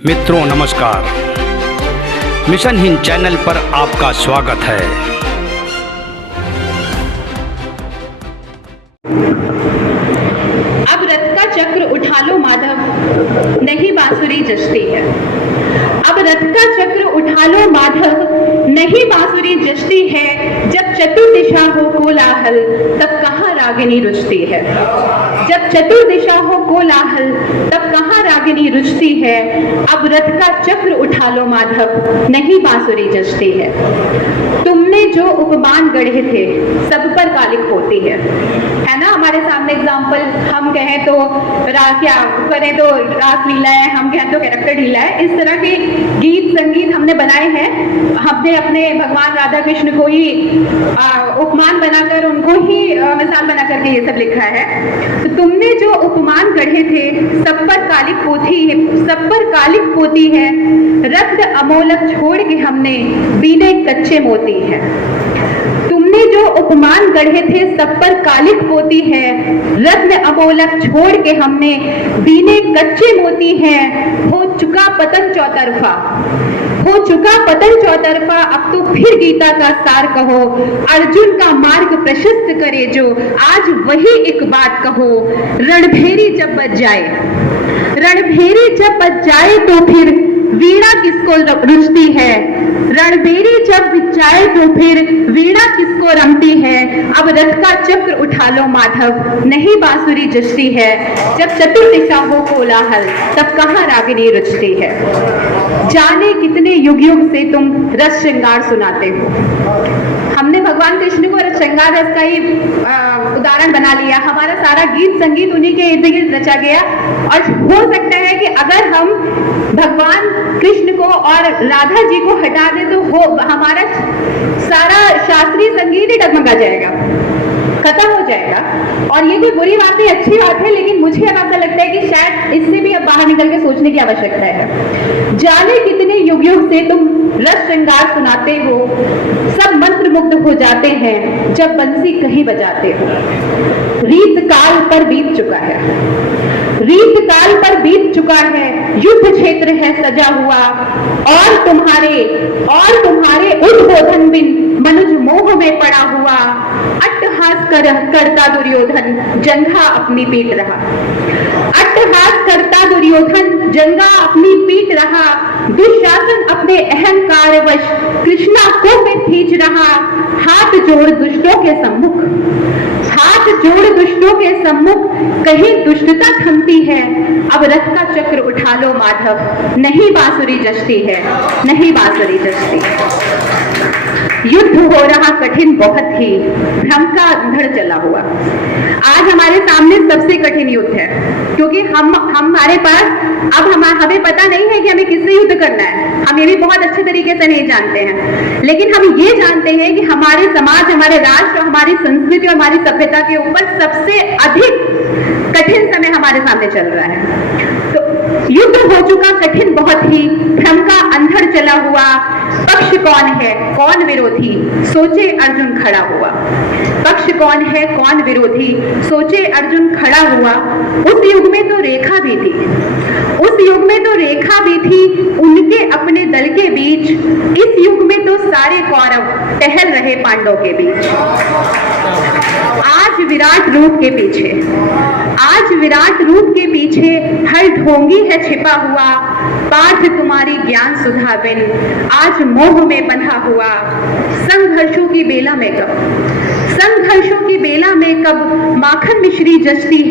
मित्रों नमस्कार, mission Hind channel पर आपका स्वागत है। अब रथ का चक्र उठा लो माधव, नहीं बांसुरी जचती है। अब रथ का चक्र उठा लो माधव, नहीं बांसुरी जचती है। जब चतुर्दिशा हो कोलाहल, तब कहाँ रागिनी रुचती है। जब चतुर्दिशा हो कोलाहल, तब कहाँ रागिनी रुचती है। अब रथ का चक्र उठा लो माधव, नहीं बांसुरी जचती है। तुमने जो उपमान गढ़े थे, सब पर कालिक होती है ना। हमारे सामने एग्जाम्पल हम कहें तो क्या करें तो रास लीला है, हम कहें तो कैरेक्टर ढीला है। इस तरह के गीत संगीत हमने बनाए हैं। हमने अपने भगवान राधा कृष्ण को ही उपमान बनाकर, उनको ही मिसाल बना करके ये सब लिखा है। तो तुमने जो उपमान गढ़े थे, सब पर कालिक पोती है। रत्न अमोलक छोड़ के हमने बीने कच्चे मोती है। तुमने जो उपमान गढ़े थे, सब पर कालिक पोती है। रत्न अमोलक छोड़ के हमने बीने कच्चे मोती है। हो चुका पतन चौतरफा, अब तो फिर गीता का सार कहो। अर्जुन का मार्ग प्रशस्त करे जो, आज वही एक बात कहो। रणभेरी जब बज जाए तो फिर वीणा किसको रुचती है। रणबेरी जब जाए तो फिर वीणा किसको रमती है। अब रथ का चक्र उठा लो माधव, नहीं बांसुरी जचती है। जब चतुर्दिशा हो कोलाहल, तब कहाँ रागिनी रुचती है। जाने कितने युग युग से तुम रस श्रृंगार सुनाते हो। हमने भगवान कृष्ण को श्रृंगार रस का ही उदाहरण बना लिया। हमारा सारा गीत संगीत उन्हीं के इर्द गिर्द रचा गया। और हो सकता है कि अगर हम भगवान कृष्ण को और राधा जी को हटा दे तो हमारा सारा शास्त्रीय संगीत ही डगमगा जाएगा, खत्म हो जाएगा। और ये कोई बुरी बात नहीं, अच्छी बात है। लेकिन मुझे अब ऐसा लगता है कि शायद इससे भी अब बाहर निकल के सोचने की आवश्यकता है। जाने कितने युग युग से तुम रस श्रृंगार सुनाते हो। सब मंत्र मुग्ध हो जाते हैं जब बंसी कहीं बजाते हो। रीत काल पर बीत चुका है, युद्ध क्षेत्र है सजा हुआ। और तुम्हारे उद्बोधन बिन मनुज मोह में पड़ा हुआ। अट्टहास करता दुर्योधन जंघा अपनी पीट रहा। दुशासन अपने अहंकारवश कृष्णा को में खींच रहा। हाथ जोड़ दुष्टों के सम्मुख कहीं दुष्टता थमती है। अब रथ का चक्र उठा लो माधव, नहीं बांसुरी जचती है। युद्ध हो रहा कठिन बहुत ही, भ्रम का अंधड़ चला हुआ। आज हमारे सामने सबसे कठिन युद्ध है, क्योंकि हमारे पास अब हमें पता नहीं है कि हमें किससे युद्ध करना है। हम ये भी बहुत अच्छे तरीके से नहीं जानते हैं। लेकिन हम ये जानते हैं कि हमारे समाज, हमारे राष्ट्र, हमारी संस्कृति और हमारी सभ्यता के ऊपर सबसे अधिक कठिन समय हमारे सामने चल रहा है। तो युद्ध हो चुका कठिन बहुत ही, भ्रम का अंधड़ चला हुआ। पक्ष कौन है कौन विरोधी, सोचे अर्जुन खड़ा हुआ। पक्ष कौन है कौन विरोधी, सोचे अर्जुन खड़ा हुआ। उस युग में तो रेखा भी थी उनके अपने दल के बीच। इस युग में तो सारे कौरव टहल रहे पांडवों के बीच। आज विराट रूप के पीछे हर ढोंगी है छिपा हुआ। पाठ तुम्हारी ज्ञान सुधा बिन आज मोह में बंधा हुआ। संघर्षों की बेला में कब माखन मिश्री जचती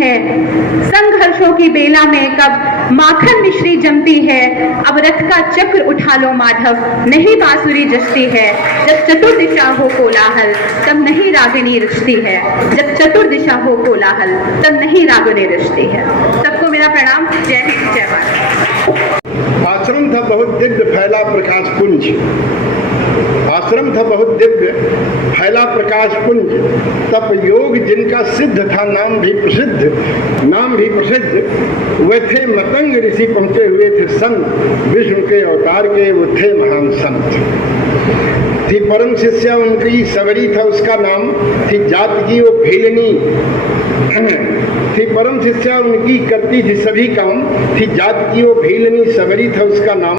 है। अब रथ का चक्र उठा लो माधव, नहीं बांसुरी जचती है। जब चतुर्दिशा हो कोलाहल, तब नहीं रागिनी रुचती है। सबको मेरा प्रणाम। जय हिंद, जय भारत। आश्रम था बहुत दिव्य फैला प्रकाश पुंज। तप योग जिनका सिद्ध था, नाम भी प्रसिद्ध। वे थे मतंग ऋषि, पहुंचे हुए थे संत। विष्णु के अवतार के वो थे महान संत। थी परम शिष्या उनकी सबरी था उसका नाम, थी जात की वो भेलनी, थी परम शिष्या उनकी करती थी सभी काम, थी जात की वो भेलनी सबरी था उसका नाम।